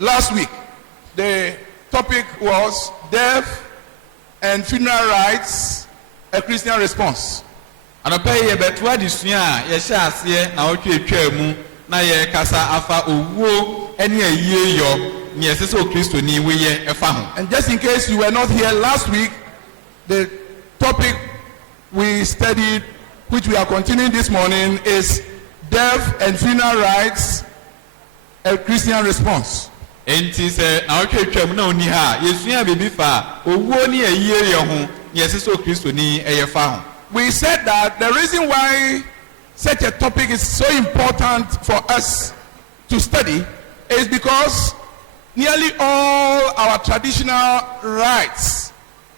last week, the topic was Death and Funeral Rites, a Christian Response. And I pay a betua disnia, yeshas ye, now mu, na ye kasa afa uwo, any a year yo, nieso Christo ni we ye a fam. And just in case you were not here last week, the topic we studied, which we are continuing this morning, is Death and Funeral Rites, a Christian Response. Enti se na mu na oni ha yesua bebi fa owo ni ayiye ye ho yeseso Kristo ni eyefa ho. We said that the reason why such a topic is so important for us to study is because nearly all our traditional rites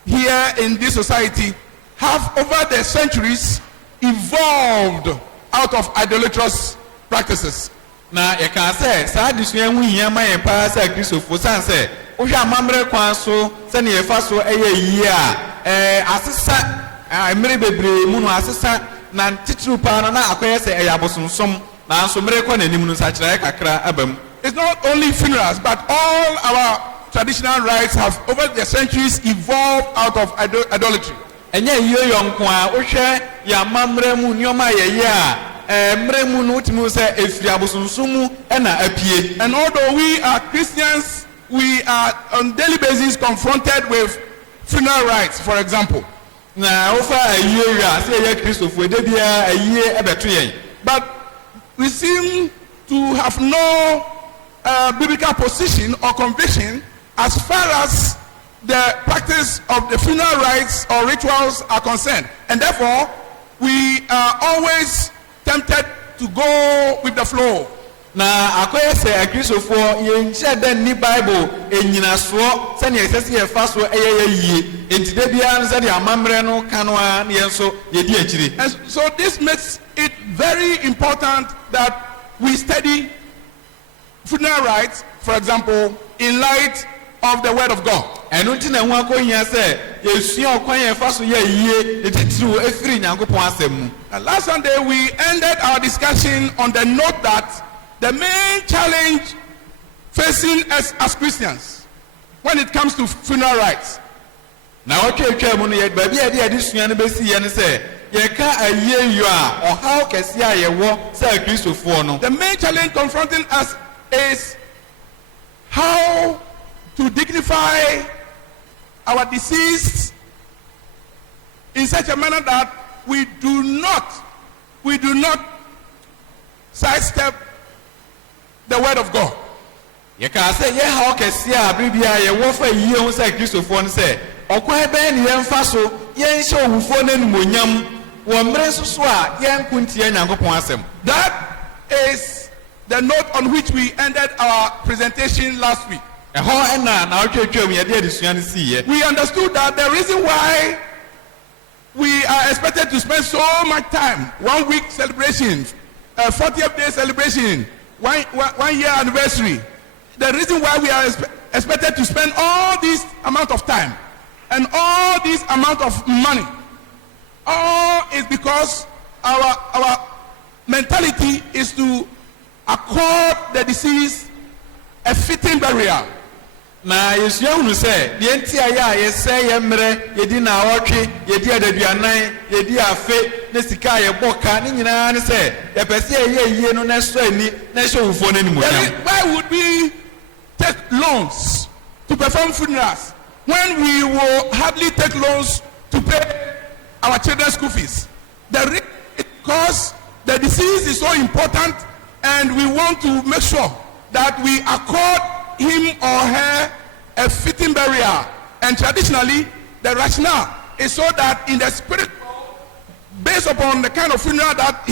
here in this society have over the centuries evolved out of idolatrous practices. Na ye kan se sa disua hu hia ma ye pa sa Kristofo san se wo hwa amamre kwan so se ne ye fa so eye yi a asesa emre bebre mu no asesa na titru pa na akoye se eye abosonsom na so mere ko na nim no sa kire kakra abam. It's not only funerals, but all our traditional rites have over the centuries evolved out of idolatry. Enye yiyo yonko a wo hwe ya amamre mu nyoma ye ye a and although we are Christians, we are on daily basis confronted with funeral rites, for example. But we seem to have no biblical position or conviction as far as the practice of the funeral rites or rituals are concerned. And therefore, we are always tempted to go with the flow. Na akoye se Kristofo ye nche den ni Bible enyinaso se ne esese ye fa so eye yie enti de bia no se de amamre no kanoa ne yenso ye di akire. And so this makes it very important that we study funeral rites, for example, in light of the word of God. Enu nti na hu akohia se yesua okwan ye fa so ye yie etitiru efiri Nyankopon asem mu. Last Sunday we ended our discussion on the note that the main challenge facing us as Christians when it comes to funeral rites. Now okay mu no ye ba bia dia disua no besi ye ne se ye ka aye yo a ohaw kese a ye wo se Kristofo no. The main challenge confronting us is how to dignify our deceased in such a manner that we do not sidestep the word of God. Ye ka say ye ha okesia abribia ye wo fa yie ho say Kristofo no say okwan ben ne yemfa so ye nche owufo nanumonyam wo mre soso a ye nkuntie Nyankopon asem. That is the note on which we ended our presentation last week. We understood that the reason why we are expected to spend so much time, 1 week celebration, 40th day celebration, one year anniversary, the reason why we are expected to spend all this amount of time and all this amount of money, all is because our mentality is to accord the deceased a fitting burial. Na Yesu hu say de entia ya ye say ye mre ye di na awotwe ye di adaduanan ye di afe ne sika ye boka ne nyina ne say ye pese ye yie no na so ani na hye ufo na nimonyam. Why would we take loans to perform funerals when we will hardly take loans to pay our children's school fees? The reason is because the disease is so important and we want to make sure that we accord him or her a fitting burial. And traditionally, the rationale is so that in the spirit, based upon the kind of funeral that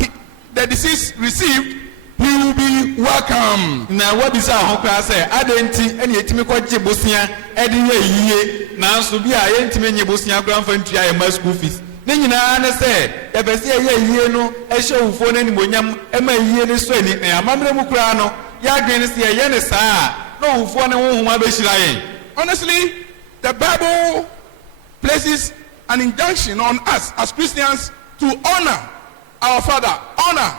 the deceased received, he will be welcome. Na what is our hope say? Adenti any etimi bosia edi ye na so bi a yentimi nye bosia kran fa ntua ye ma school fees. Ne nyina ne say ye be say ye yie no e hye ufo na nimonyam e ma yie ne so ani na amamre mu kura no ya adwen say ye ne saa no ufo ne ho homa be hira yen. Honestly, the Bible places an injunction on us as Christians to honor our father, honor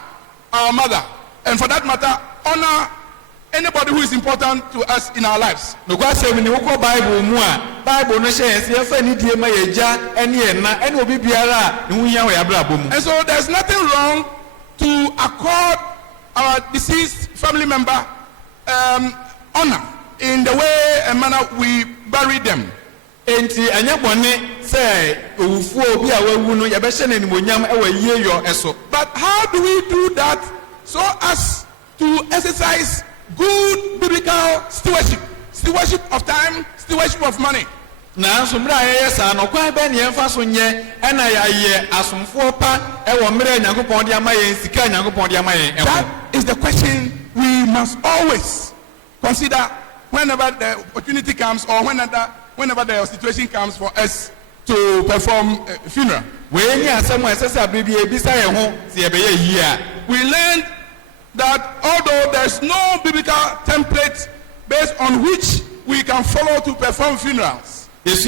our mother, and for that matter, honor anybody who is important to us in our lives. Nokwa asɛm ni wokɔ Bible mu a Bible no hyɛ yɛn sɛ yɛfa ni die ma yɛgya ɛne ɛna ɛne obi biara a ne ho hia wɔ yɛabrabɔ mu. And so there's nothing wrong to accord our deceased family member honor in the way and manner we bury them. Enti ɛnyɛ bɔne sɛ owufuo obi a wawu no yɛbɛhyɛ no animonyam ɛwɔ yieyɔ ɛso. But how do we do that so as to exercise good biblical stewardship of time, stewardship of money? Nanso mmerɛ a yɛyɛ saa no kwan bɛn ne yɛmfa so nyɛ ɛna yɛayɛ asomfoɔ pa ɛwɔ mmerɛ Nyankopɔn de ama yɛn sika Nyankopɔn de ama yɛn ɛho. That is the question we must always consider whenever the opportunity comes or whenever the situation comes for us to perform a funeral. We learned that although there's no biblical template based on which we can follow to perform funerals, yet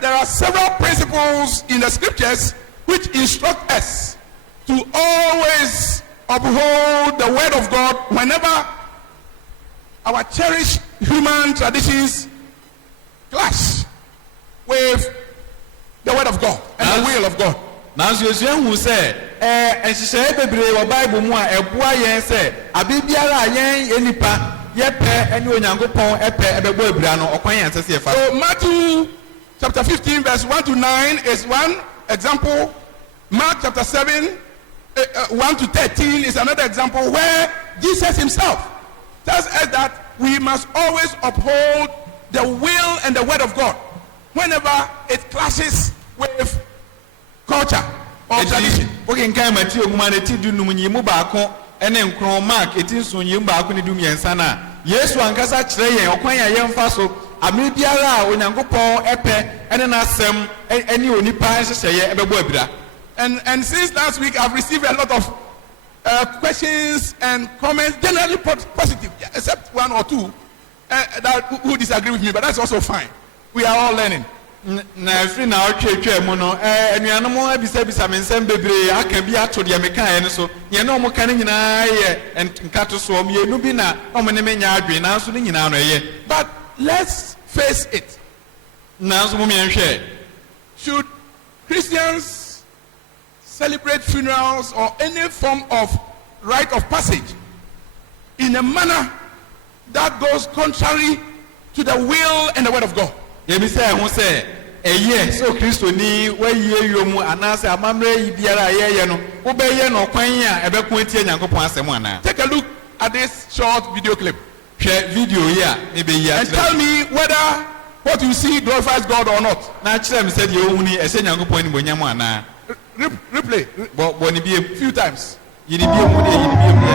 there are several principles in the scriptures which instruct us to always uphold the word of God whenever our cherished human traditions clash with the word of God and the will of God. Now, you who say, and she said, Bible more, a boy, say, Abibiara, Yenipa, Yepe, and you Yango Epe, Brano, or Quayan, so Matthew chapter 15, verse 1 to 9 is one example. Mark chapter 7, 1 to 13 is another example where Jesus himself tells us that we must always uphold the will and the word of God whenever it clashes with culture or tradition. Okay, can Matthew Humanity do Numu Bako and then Chrome Mark, it is soon you back when you do me and Sana. Yes, one Casa Trey or Quanya Yam Faso, Amibiara, when Yango Paul, Epe, and then Assem, and you Nipa say a Webra. And since last week, I've received a lot of questions and comments, generally positive, except one or two who disagree with me, but that's also fine. We are all learning. Na free now church mono and you no more bisa men sem bebre aka bi ato de meka en so ye no mo kan nyina ye and nkato so me nu bi na o mo ne menya adwe na so ni nyina no ye. But let's face it. Na so mo me nhwe, should Christians celebrate funerals or any form of rite of passage in a manner that goes contrary to the will and the word of God? Ye bi say ho say eye so Kristo ni wa yie yomu anase amamre yi biara ye no wo be ye no kwan a ebe ko tie Nyankopon asem ana. Take a look at this short video clip. Share video here me be here and tell me whether what you see glorifies God or not. Na kire me say de ohuni ese Nyankopon ni bonyam ana. Replay. Bo ni bi a few times. Yi di bi mu de yi di bi mu.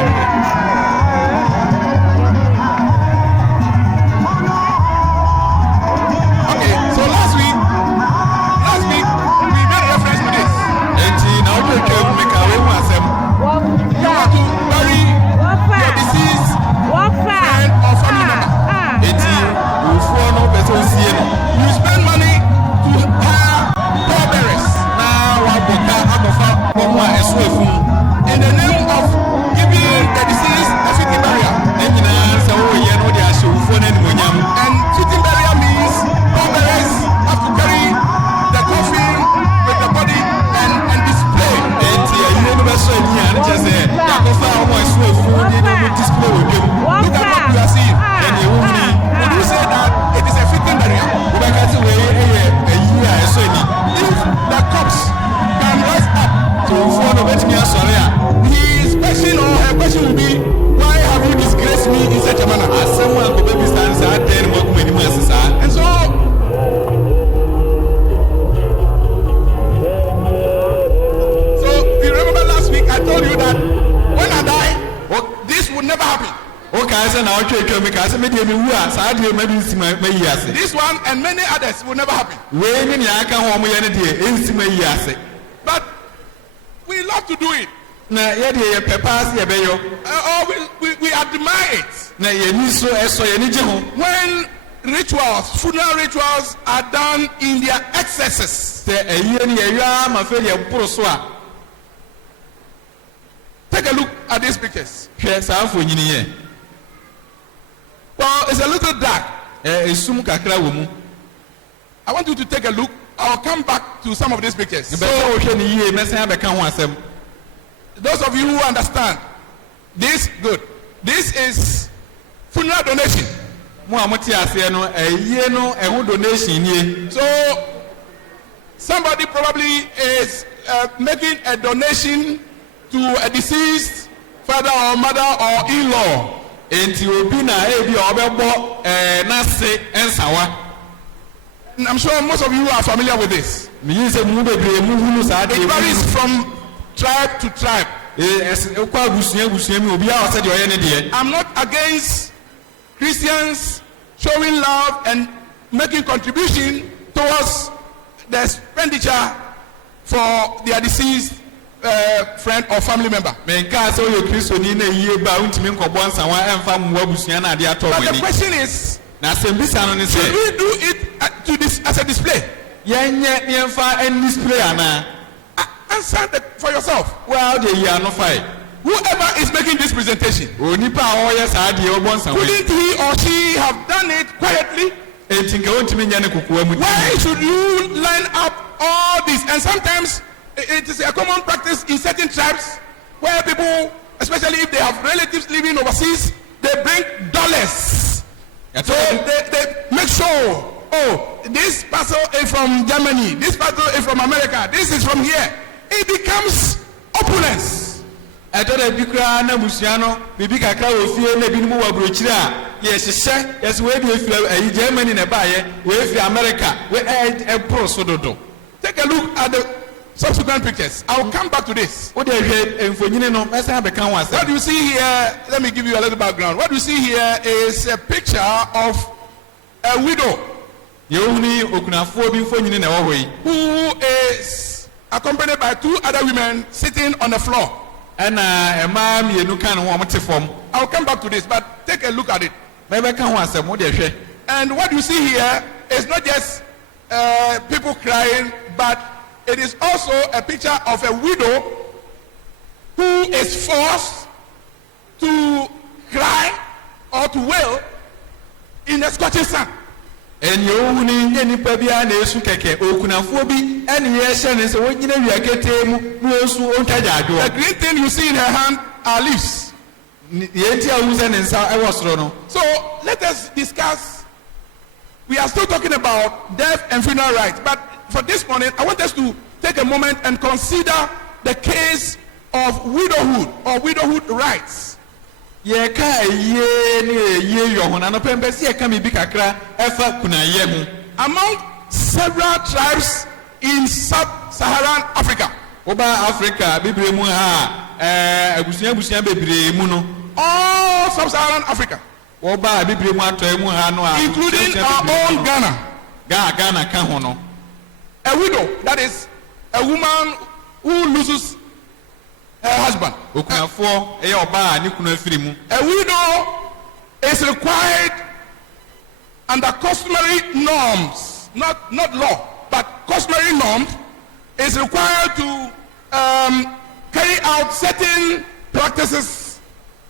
In the name of giving the deceased a fitting burial. And fitting burial means pallbearers have to carry the coffin with the body and display. Look at what you are seeing. Would you say that it is a fitting burial? If the corpse can rise up, his question or her question will be, why have you disgraced me in such a manner? And so, you remember last week I told you that when I die, this would never happen. This one and many others will never happen. But we love to do it. We admire it. When rituals, funeral rituals are done in their excesses. Take a look at these pictures. hwɛ saa mfonyini yɛ Well, it's a little dark. esum kakra wɔ mu I want you to take a look. I'll come back to some of these pictures. bɛsɛ wohwɛ ne yie mɛsan abɛka ho asɛm Those of you who understand this, good. This is funeral donation. mo a mote aseɛ no yie no ɛho donation nie So somebody probably is making a donation to a deceased father or mother or in-law. enti obi na ebi a ɔbɛbɔ n'ase nsawa And I'm sure most of you are familiar with this. meyi sɛ mu bebree mu hunu saa It deɛ varies from tribe to tribe. ɛkɔ abusua mu obi a ɔsɛ deɛ ɔyɛ ne deɛ I'm not against Christians showing love and making contribution towards the expenditure for their deceased friend or family member. menkaa sɛ woyɛ kristoni na yie ba wontumi nkɔbɔ nsawa ɛmfa mmoa abusua no adeɛ atɔ But mo the ani question is, na asɛm bisa no ne should sɛ we do it as a display? yɛnyɛ ne yɛmfa display anaa Answer that for yourself. woa wode yi ano fae Whoever is making this presentation, onipa a ɔyɛ saa deɛ ɔbɔ nsawa couldn't he or she have done it quietly? enti nka wontumi nyɛ ne kokoa mu Why should you line up all this? And sometimes it is a common practice in certain tribes where people, especially if they have relatives living overseas, they bring dollars. So they make sure, oh, this parcel is from Germany, this parcel is from America, this is from here. It becomes opulence. ɛtɔ da bi koraa na abusua no biribi kakra wɔ fie na ebinom wɔ aburokyire a yɛhyehyɛ yɛsɛ wɔadi efiri ayi germany na ɛbaayɛ wɔafiri america ɛporo so dodo Take a look at the subsequent pictures. I'll come back to this. wode hwɛ mfonyini no mɛsan abɛka ho What asɛm you see here, let me give you a little background. What you see here is a picture of a widow yɛwohuni okunafoɔ bi mfonyini na ɛwɔ hɔ yi who is accompanied by two other women sitting on the floor. ɛna mmaa mmienu ka ne ho a wɔte fam I'll come back to this, but take a look at it. mɛbɛka ho asɛm wode hwɛ And what you see here is not just people crying, but it is also a picture of a widow who is forced to cry or to wail in the scorching sun. ɛnea wohuni nyɛ nnipa biara na ɛsu kɛkɛ okunafoɔ bi ɛne yɛhyɛ ne sɛ wɔnyina wia ketee mu na ɔsu ɔntwa The gyaadwoɔ green thing you see in her hand are leaves. yɛnti a wohu sɛ ne nsa ɛwɔ soro no So let us discuss. We are still talking about death and funeral rites, but for this morning, I want us to take a moment and consider the case of widowhood or widowhood rights. yɛka ayie ne ayie yɔ ho na no pɛmpɛ sɛ yɛka biribi kakra ɛfa kunayɛ ho Among several tribes in sub-Saharan Africa, woba africa bebree mu ha a abusua bebree mu no all sub-Saharan Africa, woba bebree mu atɔe mu ha no a including our own Ghana, Ghana ka ho no a widow, that is a woman who loses her husband. okunafoɔ ɛyɛ ɔbaa a ne kunu afiri mu A widow is required under customary norms, not law, but customary norms, is required to carry out certain practices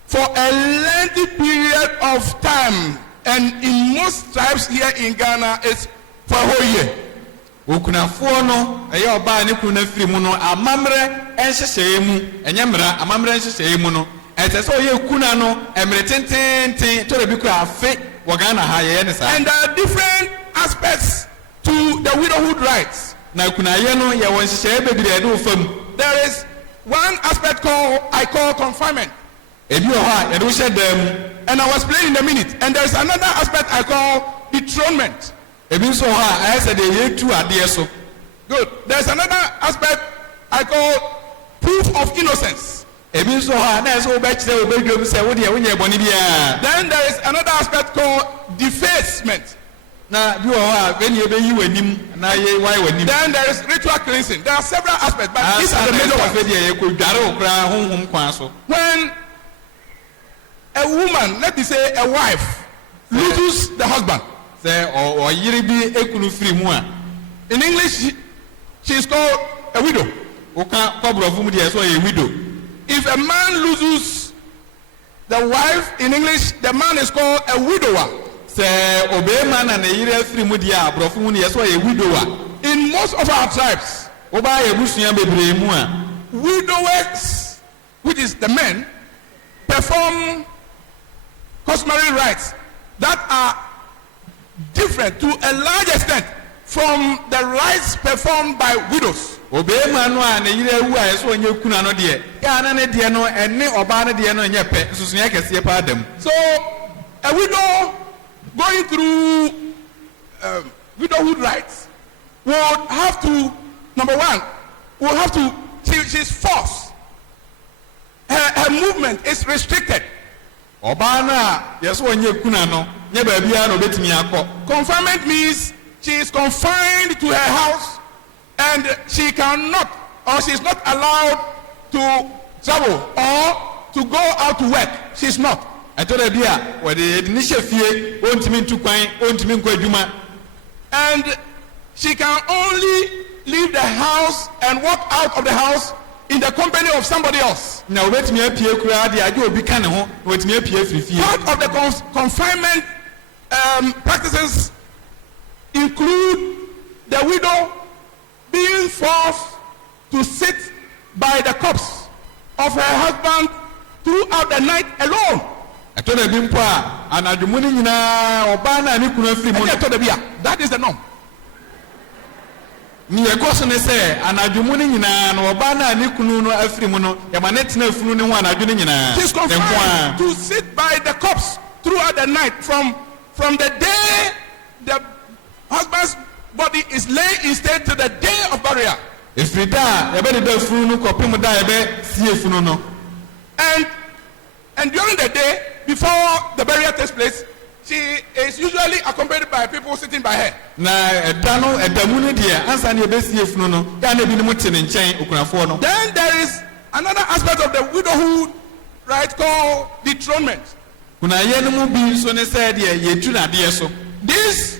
for a lengthy period of time. And in most tribes here in Ghana, it's for a whole year. okunafoɔ no ɛyɛ ɔbaa a ne kunu afiri mu no amammerɛ nhyehyɛeɛ mu ɛnyɛ mmara amammerɛ nhyehyɛeɛ mu no ɛsɛ sɛ ɔyɛ kuna no mmerɛ tententen tɔrɔ bi kora afe wɔ Ghana ha yɛyɛ ne saa And there are different aspects to the widowhood rights. na kunayɛ no yɛwɔ nhyehyɛeɛ bebree ɛde wo fam There is one aspect I call confinement. ebi wɔ hɔ a yɛde wo hyɛ dan mu And I will explain in a minute. And there is another aspect I call dethronement. ebi nso wɔ hɔ a ɛyɛ sɛ deɛ yɛtu adeɛ so Good. There is another aspect I call proof of innocence. ebi nso wɔ hɔ a na ɛsɛ sɛ wobɛkyerɛ wobɛdwam sɛ wodeɛ wonyɛ bɔne biara Then there is another aspect called defacement. na bi wɔ hɔ a bɛne yɛbɛyi w'anim na wayɛ w'anim Then there is ritual cleansing. There are several aspects, but these are the major ones. deɛ yɛkɔdware wo koraa honhom kwan so When a woman, let me say a wife, loses the husband, sɛ ɔyere bi ekunu firi mu a in English, she is called a widow. woka kɔborɔfo mu deɛ sɛ ɔyɛ widow if a man loses the wife, in English, the man is called a widower. Sɛ obɛɛma na ne yere afiri mu deɛ a aborɔfo mu no yɛ sɛ ɔyɛ widower. In most of our tribes, wobaa yɛ busua bebree mu a widowers, which is the men, perform customary rites that are different to a large extent from the rites performed by widows. obɛɛma no a ne yere awu a yɛ sɛ ɔnyɛ kuna no deɛ yɛa ne deɛ no ɛne ɔbaa no deɛ no nyɛ pɛ nsusua kɛseɛ paa da mu. So a widow going through widowhood rites would have to, number one, will have to, she's forced. Her movement is restricted. ɔbaa no a yɛ sɛ ɔnyɛ kuna no nyɛ baabiara na obɛtumi akɔ. Confinement means she is confined to her house and she cannot, or she is not allowed to travel or to go out to work. She is not. ɛtɔ da bi a wɔde ne hyɛ fie ɔntumi ntu kwan ɔntumi nkɔ adwuma. And she can only leave the house and walk out of the house in the company of somebody else. na obɛtumi apie koraa deɛ agye obi ka ne ho na wɔtumi apie afiri fie. Part of the confinement practices include the widow being forced to sit by the corpse of her husband throughout the night alone. ɛtɔ da bi mpo a anadwomu no nyinaa ɔbaa no a ne kunu afiri mu no. That is the norm. ne yɛkɔ so ne sɛ anadwomu no nyinaa na ɔbaa no a ne kunu no afiri mu no yɛma ne tena afunu ne ho anadwo no nyinaa. She's confined to sit by the corpse throughout the night from the day the husband's body is laid in state to the day of burial. ɛfiri da a yɛbɛdeda funu no kɔpem da a yɛbɛsie funu no. And during the day before the burial takes place, she is usually accompanied by people sitting by her. na ɛda no ɛda mu no deɛ ansa ne yɛbɛsie funu no yɛa na ebinom te ne nkyɛn okunafoɔ no. Then there is another aspect of the widowhood right called dethronement. kunayɛ no mu bi nso ne sɛ deɛ yɛtu nadeɛ so. This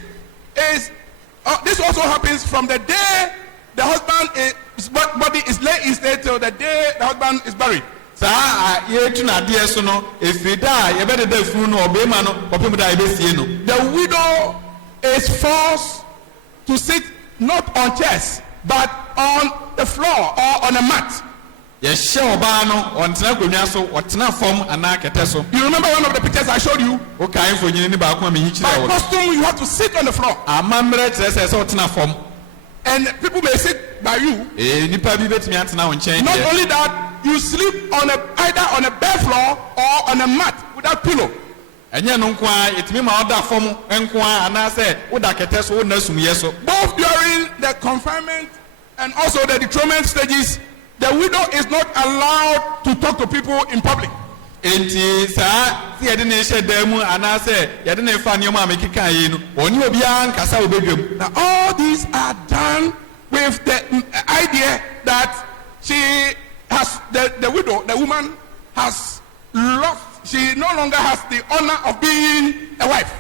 also happens from the day the husband's body is laid in state till the day the husband is buried. saa yɛtu nadeɛ so no ɛfiri da a yɛbɛdeda funu no ɔbɛɛma no kɔpem da a yɛbɛsie no. The widow is forced to sit not on chairs but on the floor or on a mat. yɛhyɛ ɔbaa no ɔntena akonnwa so ɔtena fam anaa kɛtɛ so. You remember one of the pictures I showed you? wokae mfonyini ne baako a meyi kyerɛ By wɔ. custom, you have to sit on the floor. amammerɛ kyerɛ sɛ sɛ ɔtena fam. And people may sit by you. nipa bi bɛtumi atena wo nkyɛn Not deɛ. only that, you sleep on either on a bare floor or on a mat without pillow. ɛnyɛ no nko a yɛtumi ma ɔda fam nko a anaasɛ woda kɛtɛ so wonna sumyɛ so. Both during the confinement and also the dethronement stages, the widow is not allowed to talk to people in public. enti saa sɛ yɛde ne hyɛ dan mu anaasɛ yɛde ne fa nneɛma a mekeka yi no ɔne obiara nkasa wɔ bɛdwam. Now, all these are done with the idea that she has, the widow, the woman has lost, she no longer has the honor of being a wife.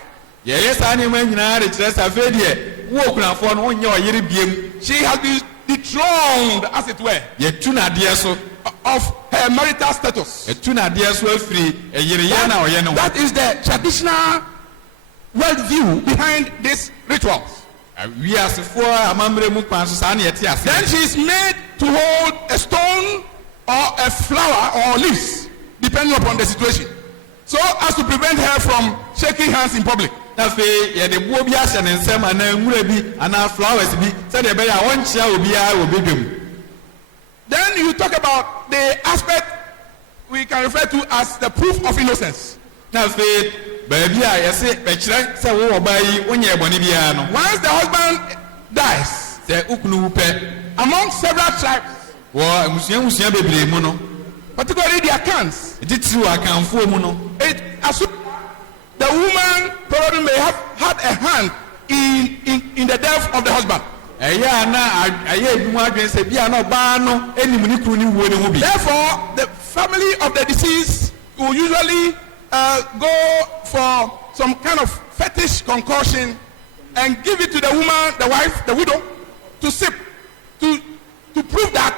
yɛyɛ saa nneɛma nyinaa de kyerɛ sɛ afei deɛ wo okunafoɔ no wonyɛ ɔyere biem. She has been dethroned, as it were, yɛtu nadeɛ so. of her marital status. yɛtu nadeɛ so afiri ɛyereyɛ na ɔyɛ no ho. That is the traditional worldview behind these rituals. wiasefoɔ amammerɛ mu kwan so saa ne yɛte ase. Then she is made to hold a stone or a flower or leaves, depending upon the situation, so as to prevent her from shaking hands in public. na afei yɛde boɔ bi ahyɛ ne nsɛm anaa nwura bi anaa flowers bi sɛdeɛ ɛbɛyɛ a wɔnkyea obiara wɔ bɛdwam. Then you talk about the aspect we can refer to as the proof of innocence. na afei baabi a yɛse bɛkyerɛ sɛ wo ɔbaa yi wonyɛ bɔne biara no. Once the husband dies, sɛ wokunu wu pɛ among several tribes, wɔ mmusua bebree mu no particularly the Akans, titiri wɔ akamfoɔ mu no it assumes the woman probably may have had a hand in the death of the husband. ɛyɛ a na ɛyɛ adwuma adwene sɛ bia na ɔbaa no anim ne kunu ne wuo ne ho bi. Therefore, the family of the deceased will usually go for some kind of fetish concoction and give it to the woman, the wife, the widow, to sip, to prove that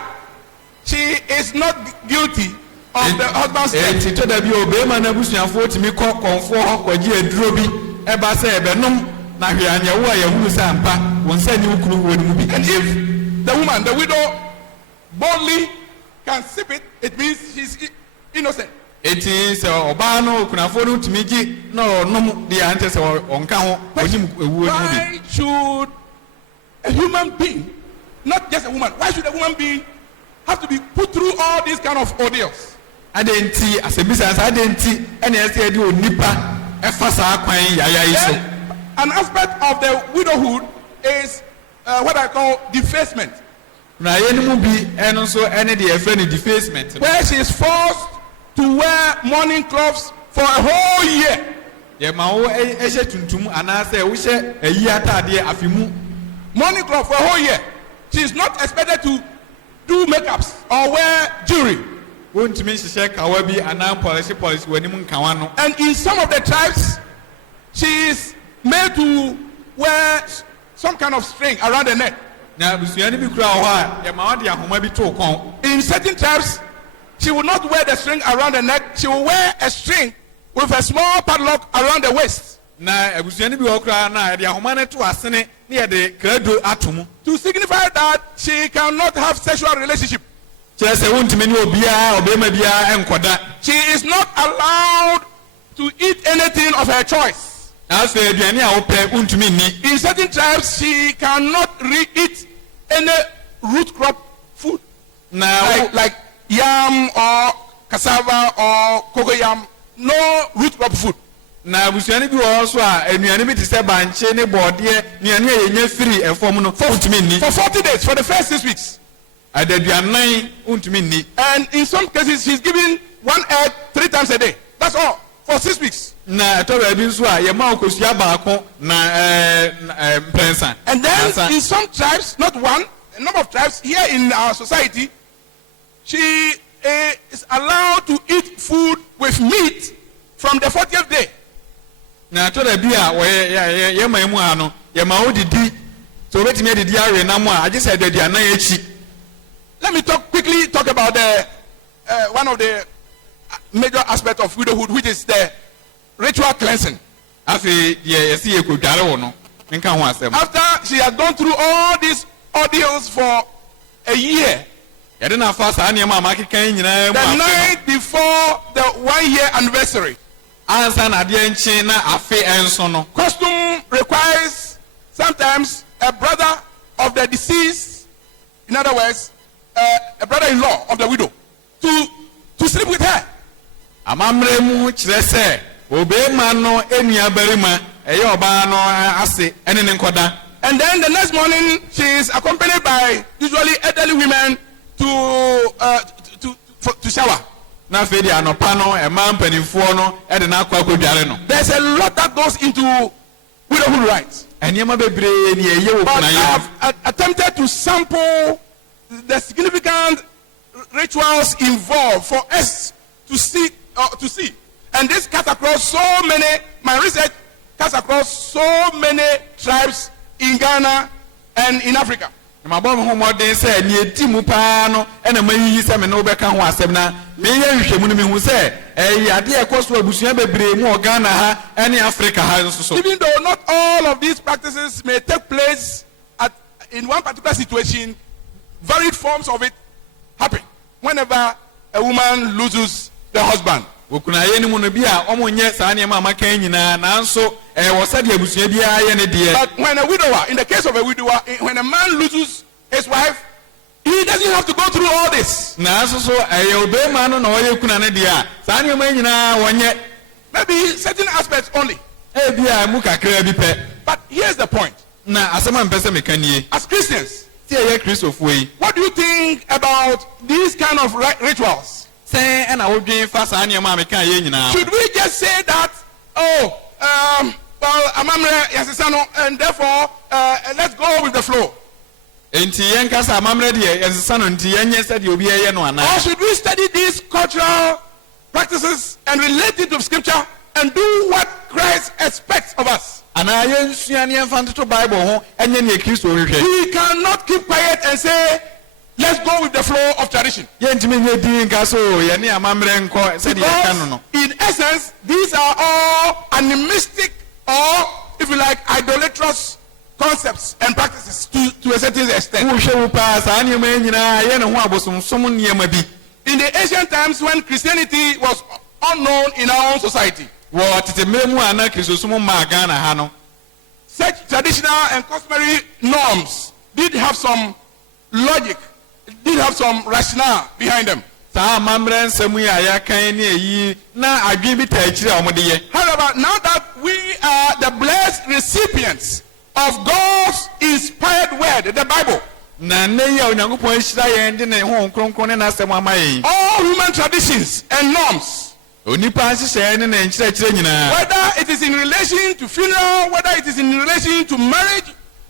she is not guilty of the husband's death. eti to da bi obema na busuafo timi kɔ kɔnfo hɔ kɔgye aduro bi ɛba sɛ ɛbɛnom na hwɛ anyawo a yɛhunu sɛ ampa wɔn sɛ ne wukunu wɔ ne mu bi. And if the woman, the widow, boldly can sip it, it means she's innocent. eti sɛ ɔbaa no okunafo no tumi gye na ɔnom deɛ ankyɛ sɛ ɔnka ho ɔnim ewuo no mu bi. Why should a human being, not just a woman, why should a woman being have to be put through all these kind of ordeals? Adenti asebisa sa adenti ɛna ɛsɛ ɛde onipa ɛfa saa kwan yaya yi so. Then, an aspect of the widowhood is what I call defacement. Na yɛn mu bi ɛno nso ɛne deɛ ɛfrɛ no defacement. Where she is forced to wear mourning clothes for a whole year. Yɛma wo ɛhyɛ tuntum anaasɛ wohyɛ ayi ataadeɛ afi mu. Mourning clothes for a whole year. She is not expected to do makeups or wear jewelry. Wontumi nhyehyɛ kawa bi anaa polish wɔ anim nkawa no. And in some of the tribes, she is made to wear some kind of string around the neck. Na busuani bi kura wɔ hɔ a yɛma wɔde ahoma bi to kɔn. In certain tribes, she will not wear the string around the neck. She will wear a string with a small padlock around the waist. Na busuani bi wɔ kura na yɛde ahoma no to asene ne yɛde krado ato mu. To signify that she cannot have sexual relationship. Kyerɛ sɛ wontumi ne obiara ɔbɛrima biara ɛnkɔda. She is not allowed to eat anything of her choice. Na afei aduane a wopɛ wontumi nni. In certain tribes, she cannot eat any root crop food. Like yam or cassava or cocoyam. No root crop food. Na busuani bi wɔ hɔ so a nnuane bi te sɛ bankye ne bɔɔdeɛ nnuane a yɛnya firi ɛfɔm no wontumi nni. For 40 days, for the first 6 weeks. Adaduanan wontumi nni. And in some cases, she's given 1 egg 3 times a day. That's all. For 6 weeks. Na ɛtɔ baabi nso a yɛma okosua baako na mprɛnsa. And then in some tribes, not one, a number of tribes here in our society, she is allowed to eat food with meat from the 40th day. Na ɛtɔ baabi a wɔyɛ yɛma mu a no yɛma wo didi so obetumi adidi awe nam a agye sɛ adaduanan akyi. Let me quickly talk about the one of the major aspects of widowhood, which is the ritual cleansing. After she has gone through all these ordeals for a year, the night before the 1 year anniversary, custom requires sometimes a brother of the deceased, in other words, a brother-in-law of the widow, to sleep with her. And then the next morning, she is accompanied by usually elderly women to shower. There's a lot that goes into widowhood rites. But I have attempted to sample the significant rituals involved for us to see. And this cuts across so many, my research cuts across so many tribes in Ghana and in Africa. Now, even though not all of these practices may take place in one particular situation, varied forms of it happen whenever a woman loses the husband. But when a widower, in the case of a widower, when a man loses his wife, he doesn't have to go through all this. Maybe certain aspects only. But here's the point. As Christians, what do you think about these kind of rituals? Should we just say that, and therefore let's go with the flow? Or should we study these cultural practices and relate it to scripture and do what Christ expects of us? We cannot keep quiet and say let's go with the flow of tradition. Yɛntumi nyɛ din nka so yɛne amammerɛ nkɔ sɛdeɛ yɛka no no. Because in essence, these are all animistic or, if you like, idolatrous concepts and practices to a certain extent. Wohwɛ wo paa saa nneɛma yi nyinaa yɛ ne ho abosomsom nneɛma bi. In the ancient times when Christianity was unknown in our own society, Wɔ tete mmerɛ mu a na kristosom maa Ghana ha no, such traditional and customary norms did have some logic, did have some rationale behind them. saa amammerɛ nsɛm yi a yɛakan ne ayi na adwene bi taa akyire a wɔde yɛ. However, now that we are the blessed recipients of God's inspired word, the Bible, Na nnɛ yi a Onyankopɔn ahyira yɛn de ne ho kronkron ne n'asɛm ama yɛn. all human traditions and norms, Onipa nhyehyɛe ne ne nkyerɛkyerɛ nyinaa. whether it is in relation to funeral, whether it is in relation to marriage,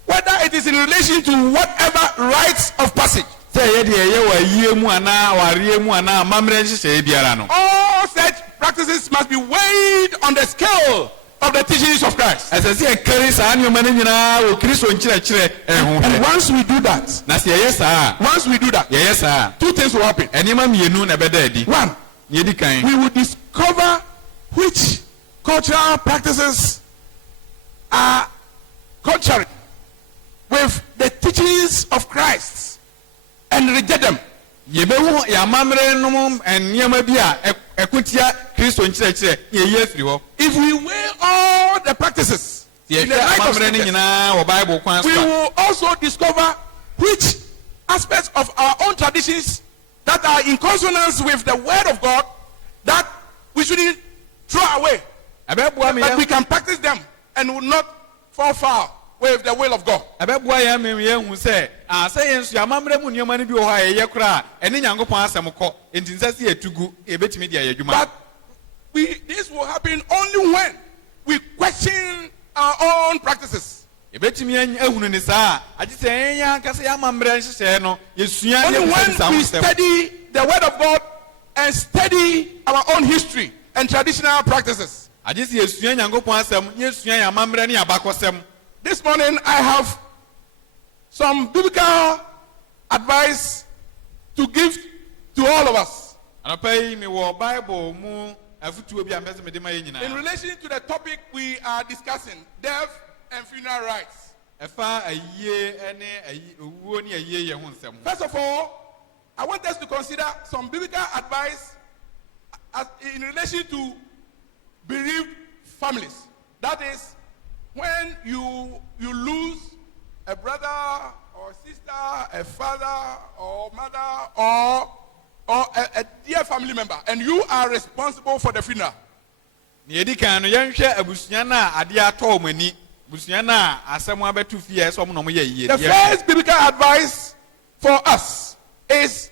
whether it is in relation to whatever rites of passage, Sɛ ɛyɛ deɛ ɛyɛ wɔ ayie mu anaa awareɛ mu anaa amammerɛ nhyehyɛe biara no. all such practices must be weighed on the scale of the teachings of Christ. Ɛsɛ sɛ yɛkari saa nneɛma no nyinaa wɔ Kristo nkyerɛkyerɛ ɛho And hwɛ. once we do that, Na sɛ yɛyɛ saa yɛyɛ saa, two things will happen. nneɛma mmienu na ɛbɛda adi. One, Nea ɛdi kan, we will discover which cultural practices are contrary with the teachings of Christ and reject them. yɛbɛhu yɛ amammerɛ nom nneɛma bi a ɛko tia Kristo nkyerɛkyerɛ na yɛyi afiri hɔ. If we weigh all the practices in the Yɛhwɛ light of amammerɛ no Scripture, nyinaa wɔ Bible kwan so we a, will also discover which aspects of our own traditions that are in consonance with the word of God that we shouldn't throw away, ɛbɛboa me but we yɛn can practice them and will not fall foul with the will of God. ɛbɛboa yɛn ma yɛn hu sɛ sɛ yɛn nso yɛ amammerɛ mu nneɛma no bi wɔ hɔ a yɛyɛ koraa ɛne Nyankopɔn asɛm kɔ enti nsɛ sɛ yɛtu gu yɛbɛtumi de ayɛ adwuma. But this will happen only when we question our own practices. Yɛbɛtumi ahunu ne saa a agye sɛ yɛn ankasa yɛ amammerɛ nhyehyɛe no yɛsua Only yɛbisa saa when ho we sɛm. study the word of God and study our own history and traditional practices. Agye sɛ yɛsua Nyankopɔn asɛm yɛsua yɛn amammerɛ ne abakɔsɛm. This morning I have some biblical advice to give to all of us Anɔpa yi mewɔ Bible mu afotuo bi a mpɛ sɛ mede ma yɛn in nyinaa. relation to the topic we are discussing, death and funeral rites. Ɛfa ayie ne owuo ne ayie yɛ ho nsɛm. First of all, I want us to consider some biblical advice in relation to bereaved families. That is, when you lose a brother or sister, a father or mother or a dear family member, and you are responsible for the funeral. Ne yɛdi kan no yɛnhwɛ abusua no a adeɛ atɔ wɔn ani. Abusua no a asɛm abɛto fie a ɛsɛ ɔmo na ɔmo yɛ yie. The first biblical advice for us is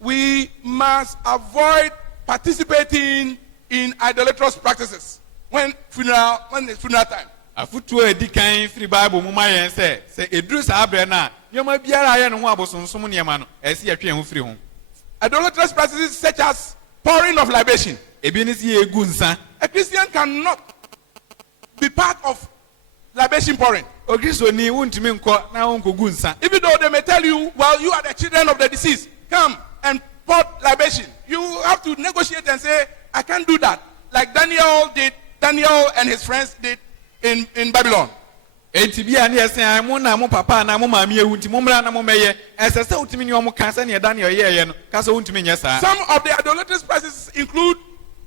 we must avoid participating in idolatrous practices when it's funeral time. Afotuo a ɛdi kan firi Bible mu ma yɛn sɛ eduru saa abirɛ no a nneɛma biara a yɛ ne ho abosonsom nneɛma no ɛsɛ yɛtwe yɛn ho firi ho. Idolatrous practices such as pouring of libation. Ebi ne si yɛ egu nsa. A Christian cannot be part of libation pouring. Okristoni wuntumi nkɔ na wɔnkɔgu nsa. Even though they may tell you, well, you are the children of the deceased, come and pour libation. You have to negotiate and say, I can't do that. Like Daniel and his friends did in Babylon. Enti bi a ne yɛsɛn mo na mo papa na mo maame ewu nti mo mmra na mo mɛyɛ ɛsɛ sɛ wotumi ne ɔmo ka sɛ ne Daniel yɛɛyɛ no ka sɛ wontumi nyɛ saa. Some of the idolatrous practices include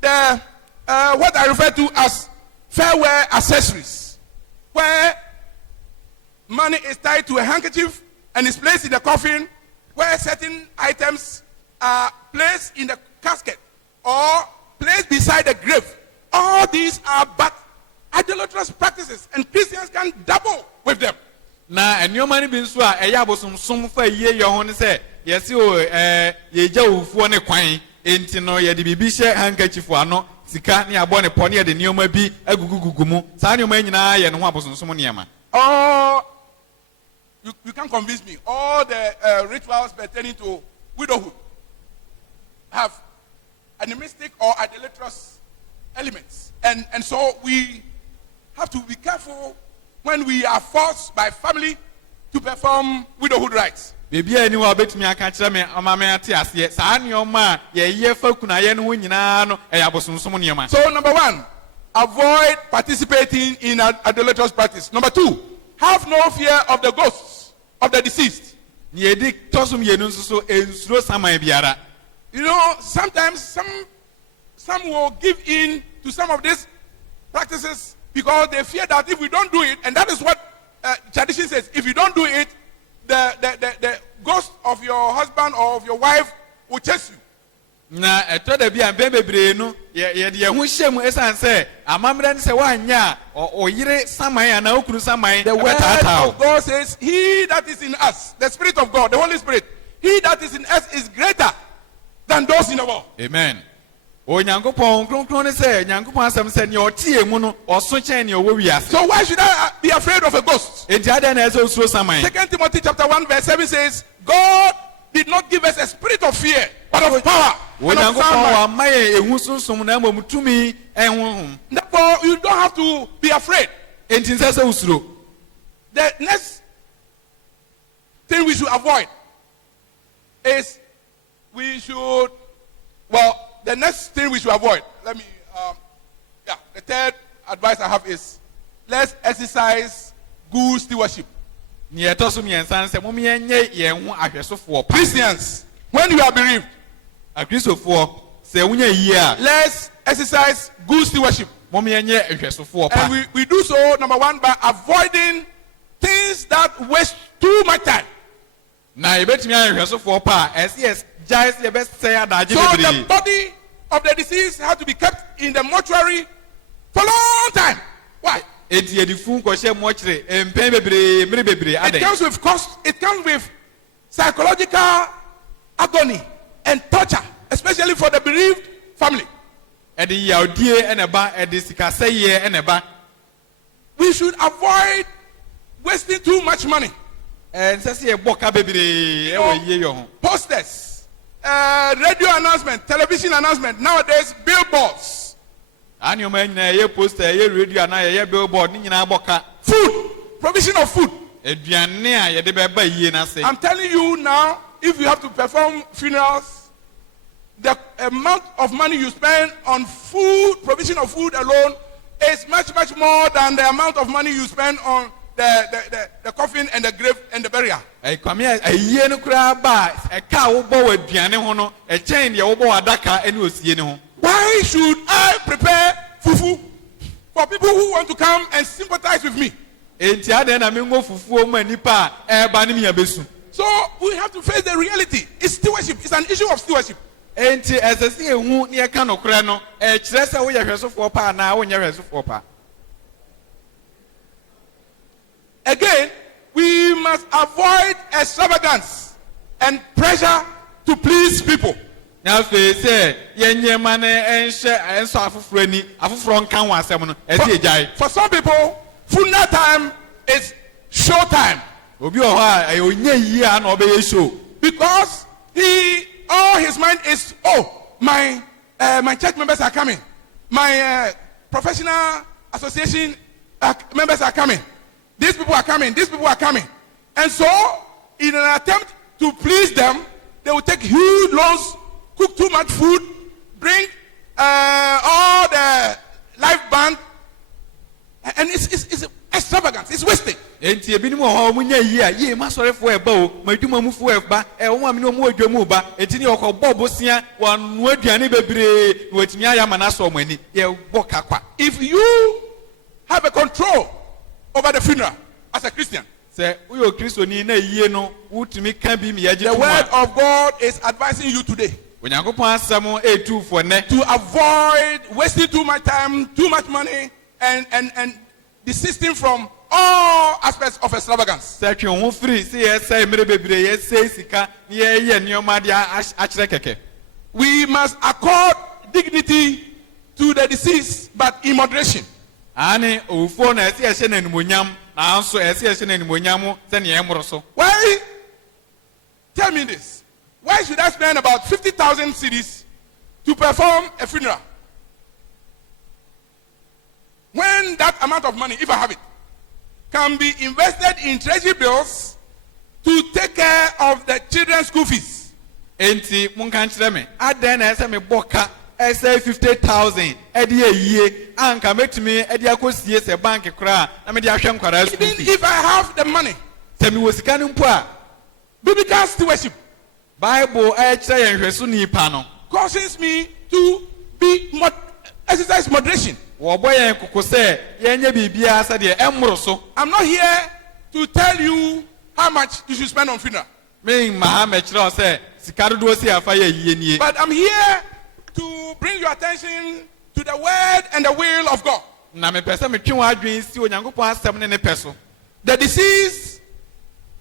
the what I refer to as farewell accessories, where money is tied to a handkerchief and is placed in the coffin, where certain items are placed in the casket or placed beside the grave. All these are but idolatrous practices, and Christians can dabble with them. Na nneɛma no bi nso a ɛyɛ abosomsom fa yie yɛ ho ne sɛ yɛsi o yɛgya owufoɔ ne kwan enti no yɛde biribi hyɛ handkerchief ano sika ne abɔ ne pɔ ne yɛde nneɛma bi agugugugu mu saa nneɛma nyinaa yɛ ne ho abosomsom nneɛma. You can't convince me. All the rituals pertaining to widowhood have animistic or idolatrous elements, and so we have to be careful when we are forced by family to perform widowhood rites. Baby, anyone betumi aka kyerɛ me ama me ate aseɛ saa nneɛma a yɛyɛ fa kunayɛ no ho nyinaa no ɛyɛ abosonsom nneɛma. So number 1, avoid participating in idolatrous practice. Number 2, have no fear of the ghosts of the deceased. Nea yɛdi tɔso mmienu nso so nsuro saman biara. You know, sometimes some will give in to some of these practices because they fear that if we don't do it, and that is what tradition says, if you don't do it, the ghost of your husband or of your wife will chase you. Na ɛtɔ da bi a mpɛn bebree no yɛde yɛn ho hyɛ mu esan sɛ amammerɛ no sɛ woanya ɔyere saman anaa okunu saman The word of God says, he that is in us, the Spirit of God, the Holy Spirit, he that is in us is greater than those in the world. Amen. Onyankopɔn kronkron ne sɛ Nyankopɔn asɛm sɛ nea ɔte mu no ɔso kyɛn nea ɔwɔ wiase. So why should I be afraid of a ghost? Enti adan na ɛsɛ osuro saman. 2 Timothy chapter 1 verse 7 says, God did not give us a spirit of fear, but of power and of sound Onyankopɔn mind. wamma yɛn ehu sunsun na mmom tumi ɛho. Therefore, you don't have to be afraid. Enti nsɛ sɛ osuro. The next thing we should avoid is the next thing we should avoid. The third advice I have is, let's exercise good stewardship. Nea ɛtɔ so mmiɛnsa sɛ mom yɛnyɛ yɛn ho ahwɛsofoɔ pa. Christians, when you are bereaved, Akristofoɔ sɛ wonya yie a let's exercise good stewardship. mom yɛnyɛ ahwɛsofoɔ pa. And we do so, number 1, by avoiding things that waste too much time. Na yɛbɛtumi ayɛ ahwɛsofoɔ pa a ɛsɛ yɛ gyae sɛ yɛbɛsɛe adagye So the bebree. body of the deceased has to be kept in the mortuary for a long time. Why? Enti yɛde fun kɔhyɛ mmɔkyere mpɛn bebree mmere bebree It adɛn. comes with cost, it comes with psychological agony and torture, especially for the bereaved family. Ɛde yawdie ɛna ɛba ɛde sikasɛyɛ ɛna ɛba. We should avoid wasting too much money. Ɛnsɛ sɛ yɛbɔ ka bebree ɛwɔ yie yɛ ho. Posters, radio announcement, television announcement, nowadays billboards, Anneɛma nyinaa ɛyɛ poster ɛyɛ radio anaa ɛyɛ billboard ne nyinaa bɔ ka. food, provision of food. Aduane a yɛde bɛba yie n'ase. I'm telling you now, if you have to perform funerals, the amount of money you spend on food, provision of food alone, is much, much more than the amount of money you spend on the coffin and the grave and the burial. Kwame ayie no koraa ba ɛka a wobɔ wɔ aduane ho no ɛkyɛn deɛ wobɔ wɔ adaka ɛne osie ne ho. Why should I prepare fufu for people who want to come and sympathize with me? Enti adɛn na mengo fufuo ma nipa a ɛba ne mia besu. So we have to face the reality. It's stewardship. It's an issue of stewardship. Enti ɛsɛ sɛ ehu ne ɛka no korɛ no ɛkyerɛ sɛ woyɛ hwɛsofoɔ pa anaa wonyɛ hwɛsofoɔ pa. Again, we must avoid extravagance and pressure to please people. Na afei sɛ yɛnyɛ ma ne ɛnhyɛ ɛnsɔ afoforɔ ani afoforɔ nka ho asɛm no ɛsɛ egyae. For some people, funeral time is show time. Obi wɔ hɔ a ɛyɛ onye yie a na ɔbɛyɛ show. Because all his mind is, my church members are coming, my professional association members are coming, these people are coming, and so in an attempt to please them, they will take huge loans, cook too much food, bring all the live band, and it's extravagance, it's wasting. Enti ebinom wɔ hɔ ɔmo nya yie a yie ma sɔrefoɔ ɛba o ma adwumamufoɔ ɛba wɔn a ɔmo adwa mu ba enti ne ɔkɔbɔ bosia wɔanoa aduane bebree na wɔatumi ayɛ ama n'asɔ ɔmo ani yɛbɔ kakwa. If you have a control over the funeral as a Christian, Sɛ woyɛ okristoni na yie no wotumi ka bi mi yɛgye the to word a of God is advising you today Onyankopɔn asɛm etu fo nɛ to avoid wasting too much time, too much money, and desisting from all aspects of extravagance. sɛ twe ho firi sɛ yɛsɛ mmere bebree yɛsɛ sika na yɛyɛ nneɛma de akyerɛ kɛkɛ. We must accord dignity to the deceased, but in moderation. Ane owufoɔ na ɛsɛ yɛhyɛ n'animonyam nanso ɛsɛ yɛhyɛ n'animonyam sɛnea ɛmoro so. Why? Tell me this. Why should I spend about 50,000 cedis to perform a funeral? When that amount of money, if I have it, can be invested in treasury bills take care of the children's school fees. Enti munka nkyerɛ me adan na ɛsɛ me bɔka ɛsɛ 50,000 ɛde ayie anka metumi ɛde akɔsie sɛ bank koraa na me de ahwɛ nkwara school Even fee. if I have the money, Sɛ me wɔ sika no mpo a biblical stewardship Bible ɛkyerɛ yɛn hwɛso nipa no causes me to be exercise moderation. wɔbɔ yɛn koko sɛ yɛnyɛ biribiara sɛdeɛ ɛmmoro so. I'm not here to tell you how much you should spend on funeral. Me maha mɛkyerɛ wo sɛ sika dodoɔ si afa yɛ yie nie. But I'm here to bring your attention to the word and the will of God. Na mepɛ sɛ metwe wɔn adwene si Onyankopɔn asɛm ne ne pɛ so. The deceased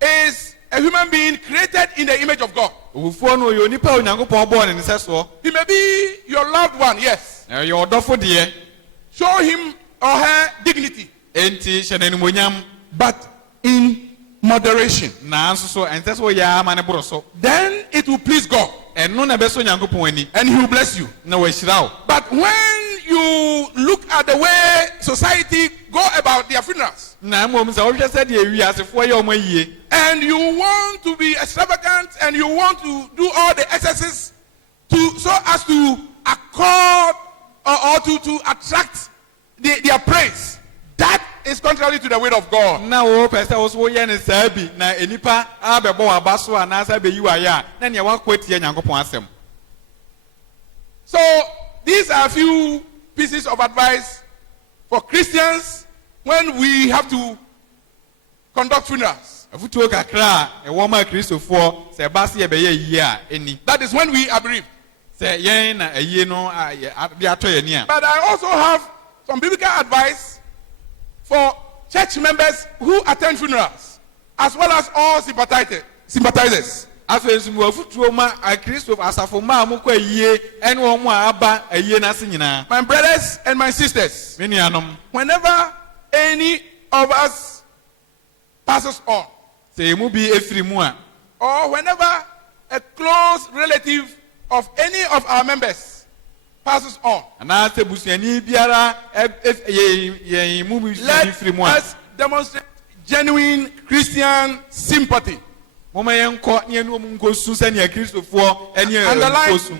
is a human being created in the image of God. Owufoɔ no ɔyɛ onipa a Onyankopɔn bɔɔ ne nsɛ soɔ. He may be your loved one, yes. Ɛyɛ ɔdɔfo deɛ. Show him or her dignity, Enti hyɛ n'animonyam. but in moderation. Nanso so ɛnsɛ sɛ ɔyɛ ama ne boro so. Then it will please God Ɛno na ɛbɛsɔ Onyankopɔn ani. and He will bless you. Na wɔahyira wo. But when you look at the way society go about their funerals, Na mmom sɛ wohwɛ sɛdeɛ wiasefoɔ yɛ ɔmo ayie. and you want to be extravagant and you want to do all the excesses so as to accord or to attract their praise, that is contrary to the will of God. Na wɔpɛ sɛ wo so woyɛ ne saa bi na enipa abɛbɔ w'aba so anaasɛ abɛyi w'ayɛ a na nea wakɔ atie Nyankopɔn asɛm. So these are a few pieces of advice for Christians when we have to conduct funerals. Afutuo kakra a ɛwɔ ma Kristofoɔ sɛ ɛba se yɛbɛyɛ yie a ɛni. That is when we are bereaved. Sɛ yɛn na ayie no de atɔ yɛn ni a. But I also have some biblical advice for church members who attend funerals, as well as all sympathizers. Afei nso mu afutuo ma Kristofo asafo ma a mokɔ ayie ɛne wɔn a aba ayie n'ase nyinaa. My brothers and my sisters, Me nuanom, whenever any of us passes on, sɛ emu bi efiri mu a, or whenever a close relative of any of our members passes on, anaasɛ busuani biara yɛn mu busuani let firi mu a, us demonstrate genuine Christian sympathy. moma yɛnkɔ ne yɛne wɔn nkɔsu sɛnea Kristofoɔ ɛne Underline nkɔsu.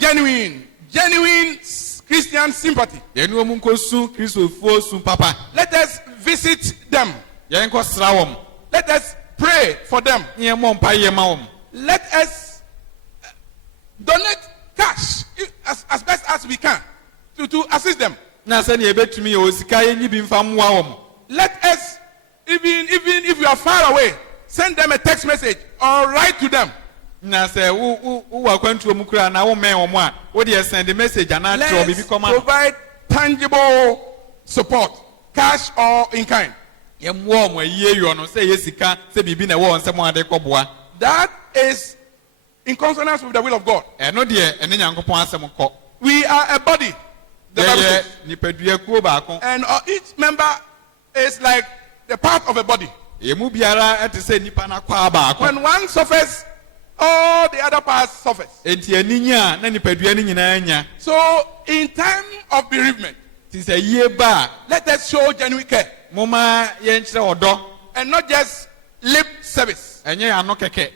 genuine Christian sympathy. Yɛne wɔn nkɔsu Kristofoɔ su papa. Let us visit them. Yɛnkɔ sra wɔn. Let us pray for them. Ne yɛmmɔ mpaeɛ ma wɔn. Let us donate cash as best as we can to assist them. Na sɛnea yɛbɛtumi yɛ osika yɛnyi bi mfa mmoa wɔn. Let us, even if you are far away, send them a text message or write to them. Na sɛ wowɔ akwantuo mu koraa na wommɛn wɔn a wode send the message anaa kyerɛ Let's biribi kɔma. provide tangible support, cash or in kind. Yɛmmoa wɔn ayie yɔ no sɛ ɛyɛ sika sɛ biribi na ɛwɔ wɔn nsɛm ade kɔboa. That is in consonance with the will of God. Ɛno deɛ ɛne Nyankopɔn asɛm kɔ. We are a body, the Bible Yɛyɛ says, nipaduakuo baako. and each member is like the part of a body. Emu biara ɛte sɛ nipa n'akɔa baako. When one suffers, all the other parts suffers. Enti ani nya na nipadua no nyinaa nya. So in time of bereavement, Ti sɛ yie ba let us show genuine care a moma yɛnkyerɛ ɔdɔ. and not just lip service. Ɛnyɛ ano kɛkɛ.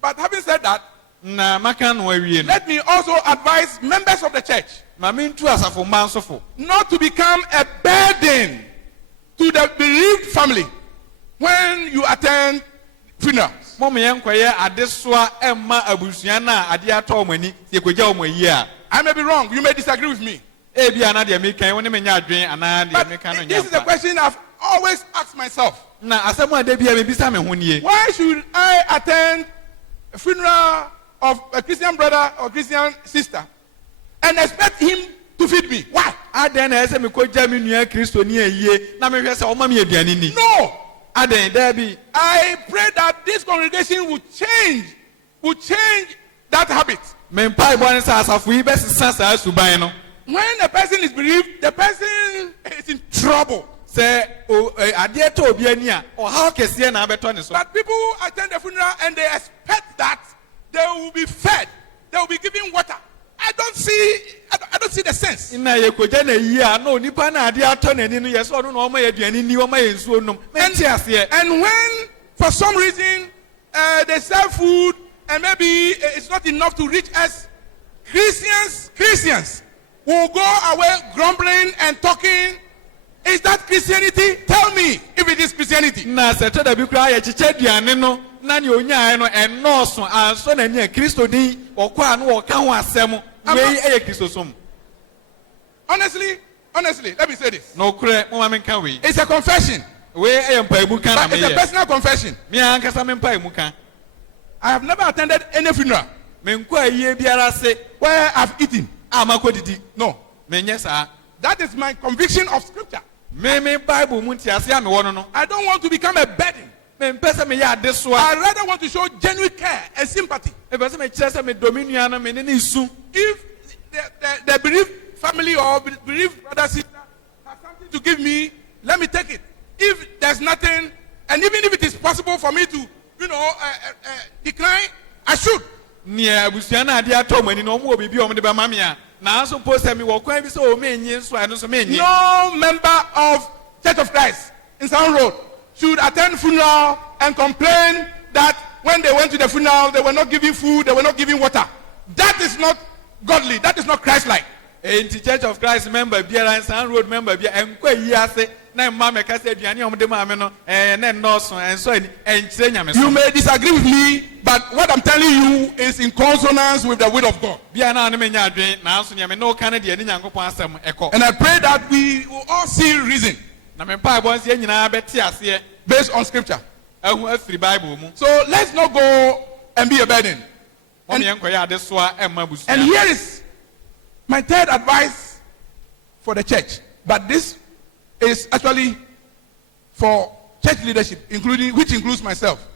But having said that, Na maka no awie no. let me also advise members of the church Ma mentu asafo mma nsofo. not to become a burden to the bereaved family when you attend funerals. Mom yɛnkɔyɛ adesoa ɛmma abusua no a ade atɔ wɔn ani sɛ yɛkɔgya wɔn ayie a. I may be wrong. You may disagree with me. Ebi ana deɛ meka wo ne menya adwene anaa But deɛ meka no this is a nyɛ. question I've always asked myself. Na asɛm a da bia mebisa me ho nie. Why should I attend a funeral of a Christian brother or Christian sister and expect him to feed me? Why? Adɛn na ɛsɛ mekɔgya me nua Kristoni ayie na mehwɛ sɛ ɔma me aduane ni. No. Adɛn daabi. I pray that this congregation will change that habit. Me mpaebɔ ne sɛ asafo yi bɛsesa saa suban no. When a person is bereaved, the person is in trouble. Sɛ adeɛ tɔ obi ani a ɔhaw kɛseɛ na abɛtɔ ne so. But people attend the funeral and they expect that they will be fed, they will be given water. I don't see the sense. Na yɛkɔgya na yie a na onipa na adeɛ atɔ n'ani no yɛ sɛ ɔno na ɔma yɛ aduane ni ɔma yɛ nsuo nom. Mente aseɛ. And when for some reason they serve food, and maybe it's not enough to reach us. Christians will go away grumbling and talking. Is that Christianity? Tell me if it is Christianity. Na se to da bi kura ye chiche duane no na ne onyaa no enoso anso na ne Kristo din okwa no woka ho asem we eye Kristo som. Honestly, let me say this. No kure mo ma menka we. It's a confession. We eye mpaimu kan na But me. it's a personal confession. Me ankasa me mpaimu kan. I have never attended any funeral Me nko aye biara se where I've eaten. amakodidi. No. Me nye saa. That is my conviction of scripture. Me Bible mu ntiase ame wono no. I don't want to become a burden. Me mpesa me ya adesoa. I rather want to show genuine care and sympathy. E be se me kire se me dominua no me ne isu. If the bereaved family or bereaved brother sister has something to give me, let me take it. If there's nothing, and even if it is possible for me to, decline, I should. Nia abusua na ade ato mani no mo obibi o mo de ba ma me a. Na so post me wo kwan bi se o me nyi so eno so me nyi. No member of Church of Christ in Sound Road should attend funeral and complain that when they went to the funeral, they were not giving food, they were not giving water. That is not godly. That is not Christ-like. Enti Church of Christ member biara San Road member bia enko yi ase na mma me ka se aduane o mo de ma me no na no so enso enkire nyame so. You may disagree with me, but what I'm telling you is in consonance with the will of God. Bia na me nya adwen na so nyame no ka na de ni Nyankopon asem eko. And I pray that we will all see reason Na me pa bo nse nyina beti ase based on scripture. ahu afiri Bible mu. So let's not go and be a burden. Mo me enko ya adesoa emma busu. And here is my third advice for the church. But this is actually for church leadership, which includes myself.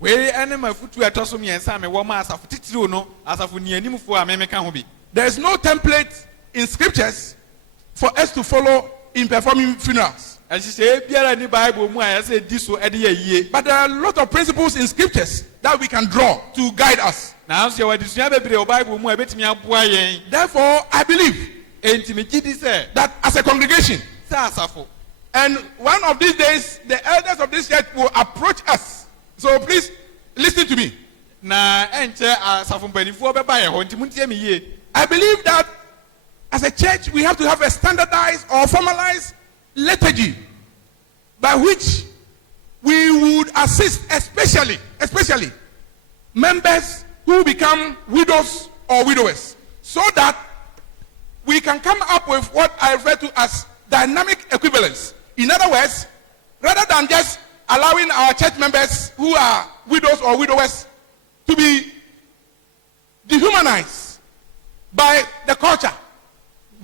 We ene mafutu etoso me ensa me wo ma asafo titiri no asafo ni animfo a me ka ho bi. There is no template in scriptures for us to follow in performing funerals. Ehihye biara ni Bible mu a ya se di so ede ye yie. But there are a lot of principles in scriptures that we can draw to guide us. Na so ye wadisua bebre o Bible mu a betimi aboa yen. Therefore, I believe Enti me gidi se that as a congregation, sa asafo and one of these days, the elders of this church will approach us. So please listen to me. na enche asafo mpanifo beba ye ho nti muntie me yie. I believe that as a church, we have to have a standardized or formalized liturgy by which we would assist, especially members who become widows or widowers, so that we can come up with what I refer to as dynamic equivalence. In other words, rather than just allowing our church members who are widows or widowers to be dehumanized by the culture,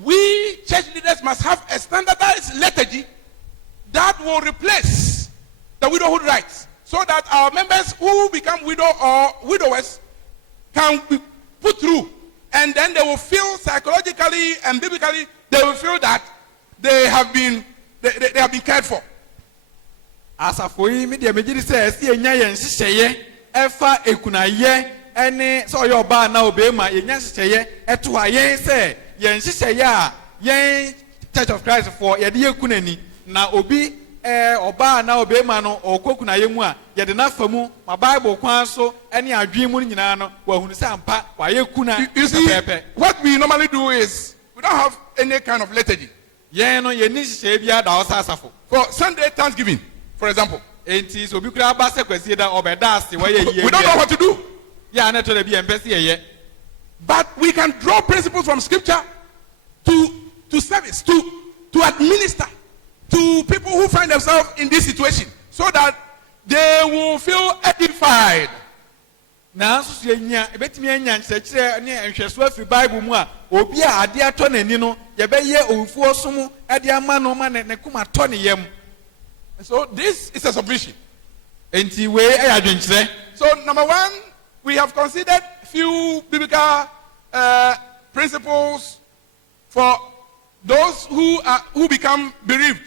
we church leaders must have a standardized liturgy that will replace the widowhood rights, so that our members who become widow or widowers can be put through, and then they will feel psychologically and biblically, they will feel that they have been cared for. Asafo yi me de me gidi se esi enya ye nhyehyeye efa ekunaye ene so yo ba na obema enya nhyehyeye eto aye se ye nhyehyeye a ye Church of Christ for ye de ekunani na obi oba na obema no okokunaye mu a ye de na famu ma Bible kwan so ene adwen mu nyina no wa hunu se ampa wa ye kuna. You see, what we normally do is we don't have any kind of liturgy. Ye no ye ni nhyehyeye bia da o asafo For Sunday Thanksgiving, for example, enti so bi kura ba se kwasi da obeda ase wa ye yie. we don't know what to do. Ya na to da bi empese ye. But we can draw principles from scripture to service, to administer to people who find themselves in this situation, so that they will feel edified. Na so enya ebetimi enya nkyerɛkyerɛ ne nhwɛso afi Bible mu a obi a ade atɔ n'ani no yɛbɛyɛ owufuo som ade ama no ma ne kuma tɔ ne yam. So this is a submission. Enti we ɛyɛ adwenkyerɛ. So number one, we have considered few biblical principles for those who become bereaved.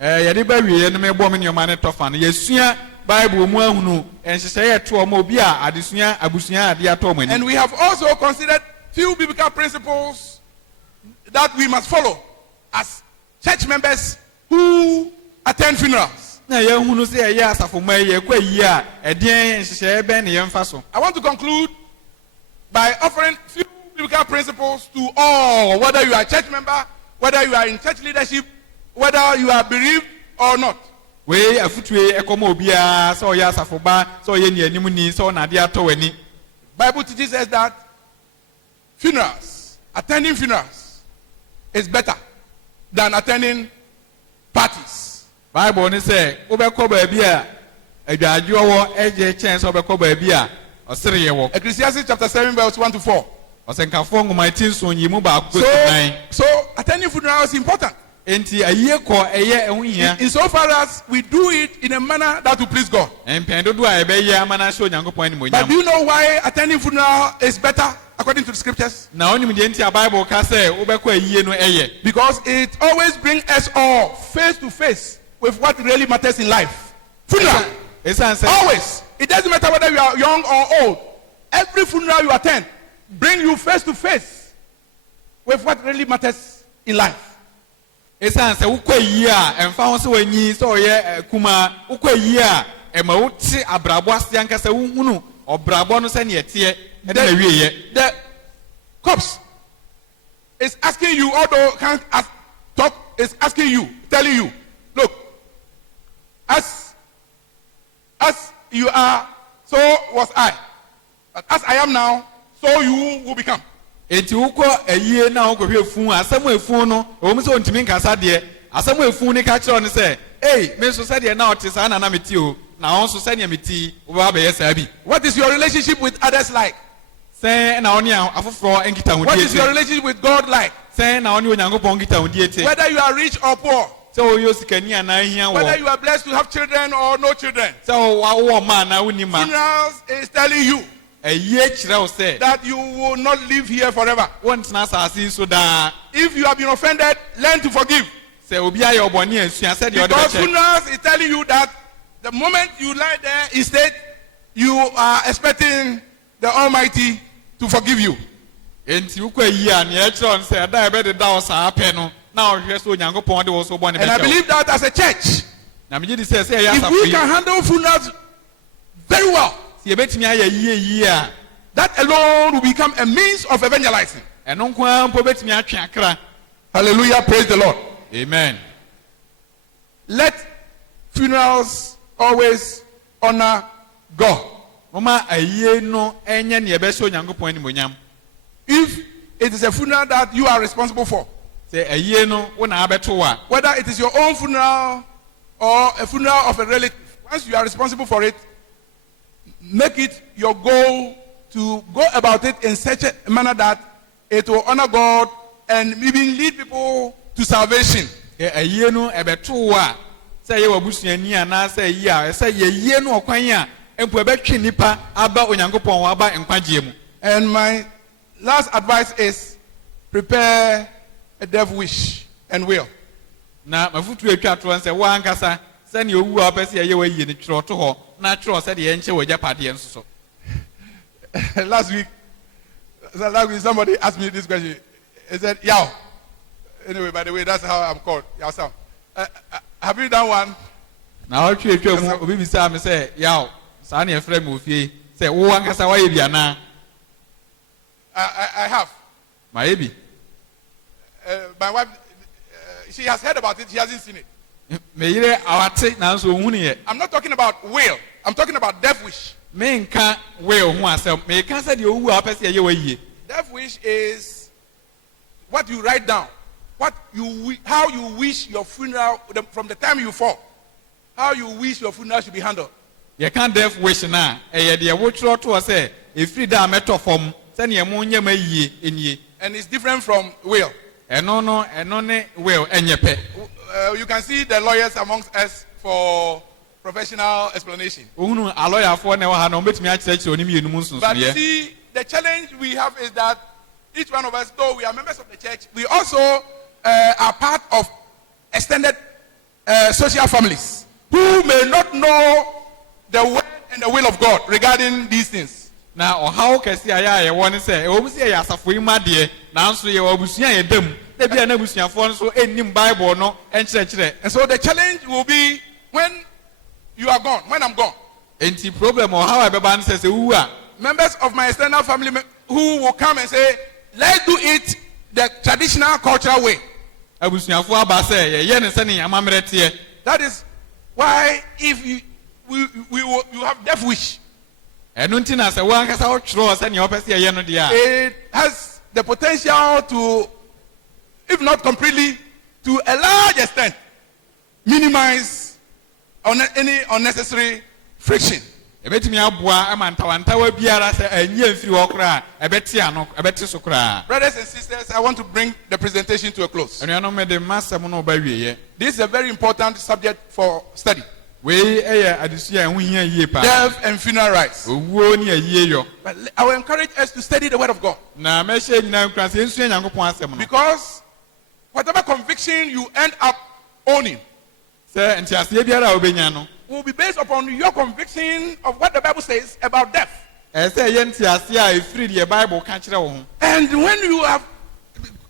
Yɛde ba wie no mebɔ me nneɛma ne tɔfa no yɛsua Bible mu ahunu nhyehyɛeɛ to ɔmo obi a adesua abusua ade atɔ ɔmo ani. And we have also considered few biblical principles that we must follow as church members who attend funerals. na ye hunu se ye asafo ma ye kwa yi a edien nhyehyɛ bɛn ne yɛmfa so. I want to conclude by offering few biblical principles to all, whether you are a church member, whether you are in church leadership, whether you are bereaved or not. We afutue ekɔma obia sɛ ɔyɛ asafo ba sɛ ɔyɛ ne anim ni sɛ ɔna ade atɔ w'ani. Bible teaches us that attending funerals is better than attending parties. Bible ni sɛ wobɛkɔ baabi a adwadwo wɔ ɛgye kyɛn sɛ wobɛkɔ baabi a ɔsere yɛ wɔ. Ecclesiastes chapter 7 verse 1 to 4. Ɔsɛnkafo nwoma ti nson yi mu baako nnan. So attending funerals is important. Enti ayie kɔ ɛyɛ ɛho hia. Insofar as we do it in a manner that will please God. Mpɛn dodo a ɛbɛyɛ ama na hyɛ Onyankopɔn animuonyam. But do you know why attending funeral is better according to the scriptures? Na onim deɛ nti a Bible ka sɛ wobɛkɔ ayie no ɛyɛ. Because it always brings us all face to face with what really matters in life. Funeral. Always. It doesn't matter whether you are young or old. Every funeral you attend bring you face to face with what really matters in life. Esan sɛ wokɔ ayie a ɛmfa ho sɛ wanyi sɛ ɔyɛ kuma wokɔ ayie a ɛma wote abrabɔ ase ankasa wohunu ɔbrabɔ no sɛ ne ɛteɛ ɛde na wieyɛ. The corpse is asking you, although can't talk, is asking you, telling you, look, as you are, so was I. But as I am now, so you will become. Enti wokɔ ayie na wokɔhwɛ fun asɛm efun no wɔn sɛ ontimi nkasa deɛ asɛm efun ne ka kyerɛ no sɛ me nso sɛ deɛ na ɔte saa na na meti o na wɔn nso sɛ nea meti wɔba bɛyɛ saa bi. What is your relationship with others like? Sɛn na ɔne afoforɔ nkita ho die. What is your relationship with God like? Sɛn na ɔne Onyankopɔn nkita ho die te. Whether you are rich or poor. Sɛ ɔyɛ osikani anaa hia wɔ. Whether you are blessed to have children or no children. Sɛ ɔwɔ ma anaa wonni ma. Funerals is telling you that you will not live here forever. If you have been offended, learn to forgive. Because funerals is telling you that the moment you lie there instead, you are expecting the Almighty to forgive you. And I believe that as a church, if we can handle funerals very well, that alone will become a means of evangelizing. Hallelujah, praise the Lord. Amen. Let funerals always honor God. If it is a funeral that you are responsible for, whether it is your own funeral or a funeral of a relative, once you are responsible for it, make it your goal to go about it in such a manner that it will honor God and even lead people to salvation. And my last advice is prepare a death wish and will. Last week somebody asked me this question. He said, Yao. Anyway, by the way, that's how I'm called. Yao Sam. Have you done one? I have. My baby. My wife, she has heard about it. She hasn't seen it. I'm not talking about will. I'm talking about death wish. Death wish is what you write down, how you wish your funeral from the time you fall, how you wish your funeral should be handled. You can't death wish now. And it's different from will. Will. You can see the lawyers amongst us for professional explanation. But you see, the challenge we have is that each one of us, though we are members of the church, we also are part of extended social families who may not know the word and the will of God regarding these things. Now, how can I want to say, and so the challenge will be when you are gone, when I'm gone, enti problem or how ɛbɛba no sɛ sɛ wuwu a members of my extended family who will come and say, let's do it the traditional cultural way. abusuafoɔ aba sɛ yɛyɛ ne sɛne amammerɛ teɛ. That is why if you have death wish, ɛno nti na sɛ woankasa wotwerɛ sɛnea wopɛ sɛ yɛyɛ no deɛ a it has the potential to, if not completely, to a large extent, minimize any unnecessary friction. ɛbɛtumi aboa ama ntawantawa biara sɛ ɛnyɛ mfiri hɔ koraa ɛbɛte ano ɛbɛte so koraa. Brothers and sisters, I want to bring the presentation to a close. anuanom mede m'asɛm no ɔba wieɛ. This is a very important subject for study. wei ɛyɛ adesua a ɛho hia yie paa. Death and funeral rites. owuo ne ayie yɔ. But I will encourage us to study the Word of God. na mɛhyɛ nyinaa nkura sɛ yɛnsua nyankopɔn asɛm no. Because whatever conviction you end up owning sɛ nteaseɛ biara a wobɛnya no will be based upon your conviction of what the Bible says about death. ɛsɛ ɛyɛ nteaseɛ a ɛfiri deɛ bible ka kyerɛ wo ho. And when you have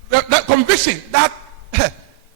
that conviction that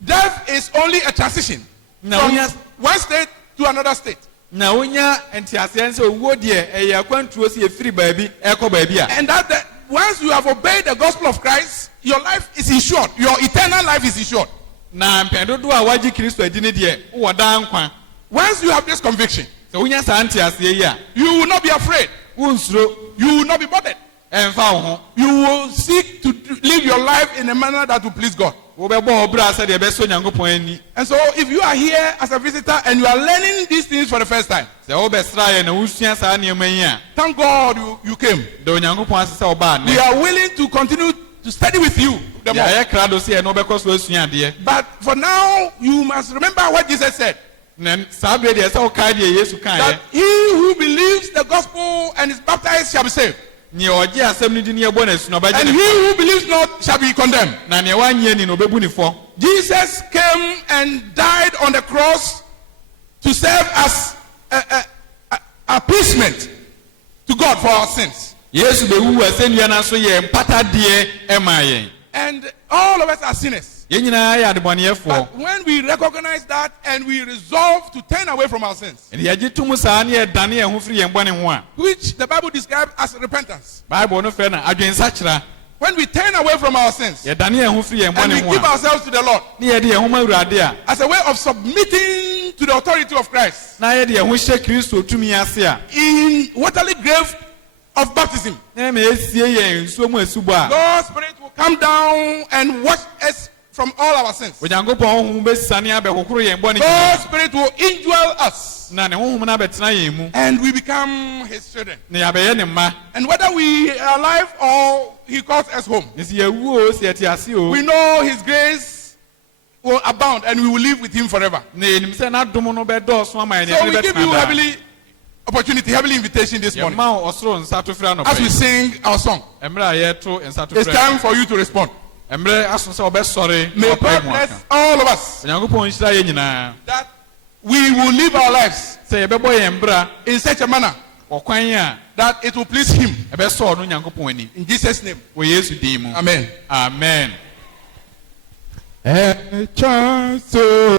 death is only a transition Now, from yes. one state to another state, na wonya nteaseɛ sɛ owuo deɛ ɛyɛ akwantuo sɛ ɛfiri baabi ɛkɔ baabi a and that once you have obeyed the gospel of Christ, your life is insured. Your eternal life is insured. na mpɛn dodoɔ a wagye kristo adi ne deɛ wowɔ daa nkwa. Once you have this conviction, sɛ wonya saa nteaseɛ yi a you will not be afraid. wonsuro You will not be bothered. ɛmfa wo ho. You will seek to live your life in a manner that will please God. wobɛbɔ ɔbrɛ sɛdeɛ ɛbɛsɔ nyankopɔn ani. And so if you are here as a visitor and you are learning these things for the first time, sɛ wobɛsraeɛ na wosua saa nneɛma yi a thank God you came. da onyankopɔn ase sɛ ɔbaa We nnɛ. are willing to continue to study with you the more. yɛayɛ krado sɛ ɛno wobɛkɔ so asua adeɛ. But for now, you must remember what Jesus said. na saa berɛ deɛ sɛ wokae deɛ yesu That kaeɛ. he who believes the gospel and is baptized shall be saved. nea ɔgye asɛm no di ne yɛbɔ no asu na ɔbɛgye And ne he fɔ. who believes not shall be condemned. na nea woanyɛ ni na ɔbɛbu ne fɔ. Jesus came and died on the cross to serve as appeasement to God for our sins. yesu bɛwu wɔ asɛnnua no so yɛ mpatadeɛ ɛma yɛn. And all of us are sinners. yɛn nyinaa yɛ adebɔneyɛfoɔ. But when we recognize that and we resolve to turn away from our sins, ɛnti yɛgye tom saa ne yɛdane yɛn ho firi yɛn bɔne ho a which the Bible describes as repentance, bible no frɛ no adwensakyera. when we turn away from our sins yɛdane yɛn ho firi yɛn and we bɔne ho give a ourselves to the Lord ne yɛde yɛn ho ma awurade a as a way of submitting to the authority of Christ na yɛde yɛn ho hyɛ kristo tumi ase a in waterly grave of baptism, na ma yɛsie yɛn nsuo mu asubɔ a God's Spirit will come down and wash us from all our sins. onyankopɔn honhom bɛsane abɛhohoro yɛn bɔne God's Spirit will indwell us na ne honhom no abɛtena yɛn mu and we become His children. na yɛabɛyɛ ne mma. And whether we are alive or He calls us home, ne sɛ yɛwu o sɛ yɛte ase o we know His grace will abound and we will live with Him forever. na yɛnim sɛ n'adom no bɛdɔɔso ama yɛn So we give you bɛtena daa. heavenly opportunity, heavenly invitation this morning yɛma wo ɔsoro nsa to firi as we anɔpɛ sing our song. mmerɛ a yɛto nsa to It's frɛ time for you to respond. mmerɛ aso sɛ wɔbɛsɔre May na God ɔpae mu bless aka. all of us onyankopɔn nhyira yɛn nyinaa that we will live our lives sɛ yɛbɛbɔ yɛn bra in such a manner ɔkwan a that it will please Him. ɛbɛsɔɔ no onyankopɔn ani In Jesus' name, wɔ yesu din mu Amen. amen. A chance to